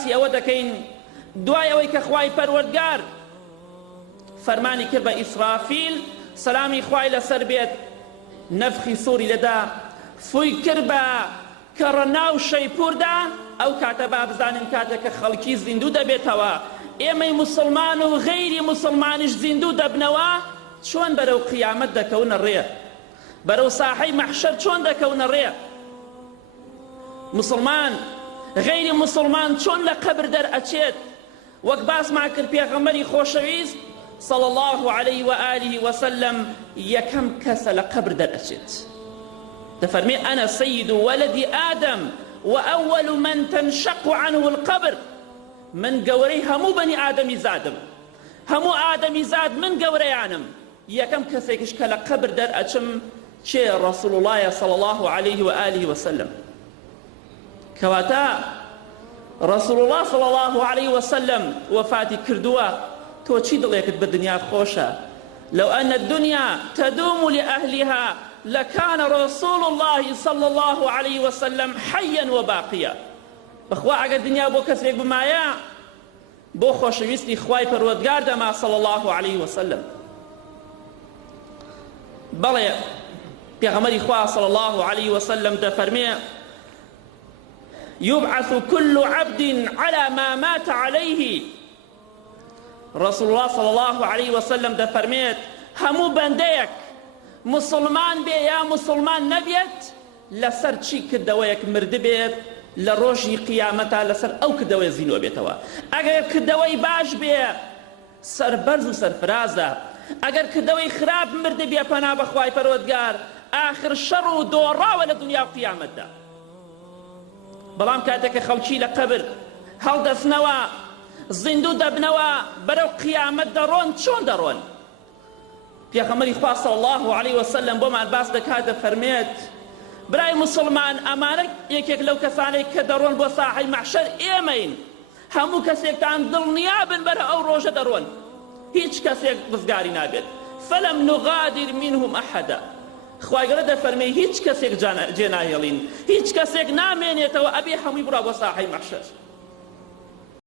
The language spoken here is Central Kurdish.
باسی ئەوە دەکەین دوای ئەوەی کە خوای پەروەردگار فەرمانی کرد بە ئیسرافیل سەلامی خوای لەسەر بێت نەفخی سووری لەدا فووی کرد بە کەڕە ناو شەیپوردا ئەو کاتە با بزانین کاتێککە خەڵکی زیندوو دەبێتەوە ئێمەی موسڵمان و غەیری موسڵمانیش زیندوو دەبنەوە چۆن بەرەو قیامەت دەکەونە ڕێ بەرەو ساحەی مەحشەر چۆن دەکەونە ڕێ مسلمان غەیری مسلمان چۆن لە قەبر دەرئەچێت وەک باسمان کرد پێغەمبەری خۆشەویست صلى الله عليه وآله وسلم يكم كسل قبر درأشت تفرمي أنا سيد ولد آدم وأول من تنشق عنه القبر من قوري همو بني آدم زادم همو آدم زاد من قوري عنم يكم كسيكش كلا قبر درأشم شيء رسول الله صلى الله عليه وآله وسلم كواتا رسول الله صلى الله عليه وسلم وفاتي كردوا تۆ چی دڵێکت بە دنیا خۆشە لو أن الدنيا تدوم لأهلها لكان رسول الله صلى الله عليه وسلم حيا وباقيا بخوا ئەگەر دنیا بۆ کەسێک بمایە بۆ خۆشەویستی خوای پەروەردگار دەما صلى الله عليه وسلم بەڵێ پێغەمبەری خوا صلى الله عليه وسلم دەفەرمێ يبعث كل عبد على ما مات عليه رسول الله صلى الله عليه وسلم دەفەرمێت هەموو بەندەیەک مسلمان بێ یا مسلمان نەبێت لەسەر چی کردەوەیەک مردبێت لە ڕۆژی قیامەتا لەسەر ئەو کردەوەی زینوە بێتەوە ئەگەر کردەوەی باش بێ سەربەرز و سەرفرازە ئەگەر کردەوەی خراپ مردبێ پەنا بەخوای پەروەردگار ئاخر شەڕ و دۆڕاوە لە دنیا و قیامەتدا بەڵام کاتێککە خەڵکی لە قەبر هەڵدەستنەوە زیندوو دەبنەوە بەرەو قیامەت دەڕۆن چۆن دەڕۆن پێغەمبەری خوا صلی الله عليه وسلم بۆمان باس دەکات دەفەرمێت برای مسلمان ئەمانە یەکێک لەو کەسانەی کە دەڕۆن بۆ ساحەی مەحشەر ئێمەین هەموو کەسێکتان دڵنیابن بەرە ئەو ڕۆژە دەڕۆن هیچ کەسێک ڕزگاری نابێت فەلەم نوغادر منهم ئەحەدا خوای گەورە دەفەرمێ هیچ کەسێک جێناهێڵین هیچ کەسێک نامێنێتەوە ئەبێ هەمووی بڕا بۆ ساحەی مەحشەر